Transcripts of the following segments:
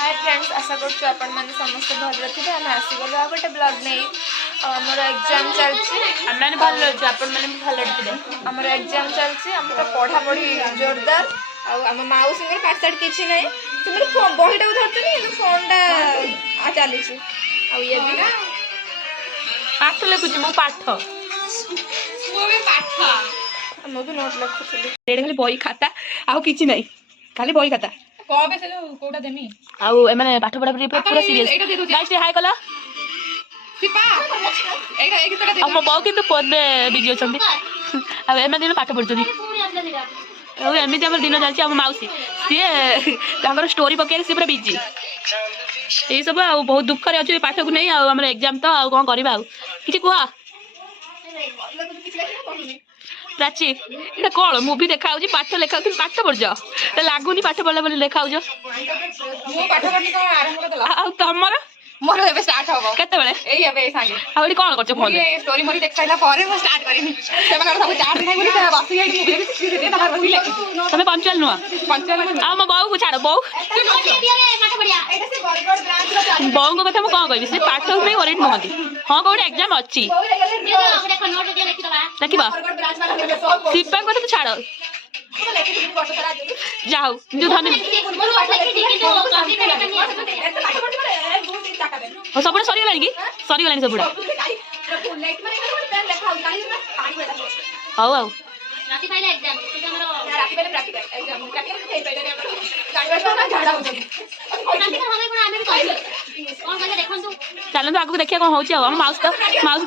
hi friends आशा करछु आपण माने समस्त भल रथिबे हम आसी गलो आ गोटे ब्लॉग नै हमर एग्जाम चलछि हमने भल रछि आपण माने भल रथिबे हमर एग्जाम चलछि हम तो पढ़ा पढ़ी जोरदार आ हम माऊ संगे पाठ साठ किछि नै तुमरे फोन बहिटा को धरतनी কিন্তু फोनटा आ चलिछि आ ये भी ना पाठ लिखुछि मो पाठ मो भी पाठ मो भी नोट लिखुछि रेड खाली बही खाता आ किछि नै खाली बही खाता कबे से कोटा देमी आउ एमाने पाठ पढा पूरा सीरियस गाइस हाय कला सिपा एटा एक तका दे हम बाऊ किंतु फोन में बिजी अछंती आ एमाने दिन पाठ पढछनी आउ एमिति हमर दिन जालछि हम माउसी सिए तांकर स्टोरी पके से पूरा बिजी ए सब आ बहुत दुख रे अछि पाठ को नै आ हमर एग्जाम तो आ कोन करबा आ किछि कुआ प्राची एटा कोळ मूवी देखा होजी पाठ लेखा तुम पाठ पढ जा ए लागुनी पाठ पढला बोली लेखा होजो मो पाठ पढनी तो आरंभ कर देला आ तमर मोर एबे स्टार्ट होबो केते बेले एई एबे संगे आ एडी कोन करछ फोन ये स्टोरी मोरी देख साइला पारे मो स्टार्ट करिनी से माने सब चार्ज नै बोली से बसी एडी मूवी देखि सीधे दे बाहर बसी लेखि तमे पंचल नुआ आ म बाऊ को छाड़ बाऊ बाऊ को कथा म कोन कहबी से पाठ नै ओरिट नहती हां कोडी एग्जाम अछि देखिबा सिपा को तो छाड़ जाओ जो धनी हो सबुड़ सरी गलानी की सरी गलानी सबुड़ हाउ हाउ राती पाइला एग्जाम से हमरो राती पहले प्रैक्टिकल एग्जाम प्रैक्टिकल થઈ પૈડા ને આપણો ગાડી વાળા ઝાડા હોતી प्राक्टिकल हमें कोन आमे कहले कोन कहले देखंतु चलन तो आगु देखिया कोन होची आ माउस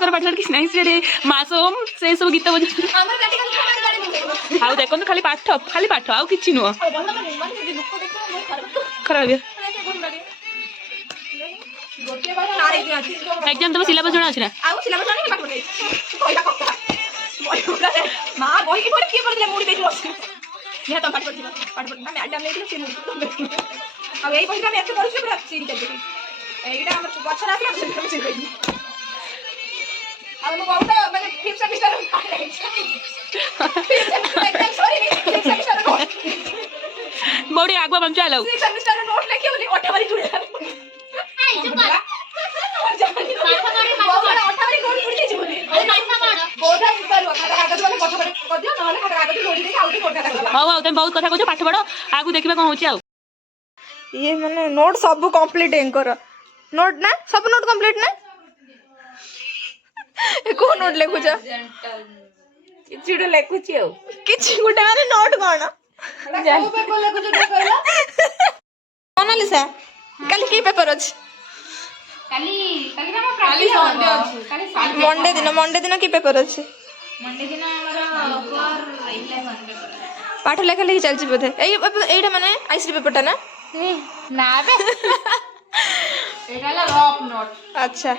कर पाठर किछ नहीं से मासूम से सब गीत बज ଆମର ପ୍ରैक्टिकल कोन गाड़ी हाउ देखो तो खाली पाठ आउ किछ नु ମାନେ ଲୋକ ଦେଖିବ ମୁଁ खराब है ଗୋଟିଏ ବାର ନାରେ କି ଅଛି एग्जाम तो सिलेबस जणा अछि ना ଆଉ ସିଲାବସ ଜାଣି ପାଠ ପଢେଇ କହିଲା କଥା ମା ବହି କି ପଢି କିଏ ପଢିଲା ମୁଡି ଦେଇଛି ବସି ନିହା ତ ପାଠ ପଢି ନା ମ୍ୟାଡାମ ନେଇଥିଲେ ସେ ମୁଡି ଆଉ ଏଇ ବହିଟା ଆମେ ଏତେ ପଢୁଛୁ ପୁରା ସିରି ଚାଲି ଏଇଟା ଆମର ଗଛ ରାସ୍ତା ସେଟା ସିରି କହିନି ଆଉ ମୁଁ ବହୁତ ମାନେ 5th ସେମିଷ୍ଟର ଏକ୍ସାମ ସରି 5th ସେମିଷ୍ଟର बॉडी आगवा बम चलाओ 6th सेमिस्टर नोट लेके बोली अठावारी जुड़े ए चुप कर अठावारी नोट जुड़े जी बोली बोधा निकालवा खाता कागज वाले पाठ पढ़ कर दियो नहले खाता कागज जोड़ी देके आउट कोड खाता हाउ हाउ तुम बहुत कथा कहछो पाठ पढो आगु देखिबा कोन होची आ ये माने नोट सब कंप्लीट एंकर नोट ना सब नोट कंप्लीट ना ए को नोट लेखु छ किछुडे लेखुची आ किछि गुटे माने नोट कोन जान पेपर लेखु छ कहला अनालिसा काली की पेपर अछि काली ना प्राक्टिकल संडे अछि काली मंडे दिन की पेपर अछि मंडे दिन हमर पर इला मंडे पेपर पाठ लेखा लेखि चलछि बोधे एइटा माने आईसीटी पेपरटा ना ना बे एटाला रफ नोट अच्छा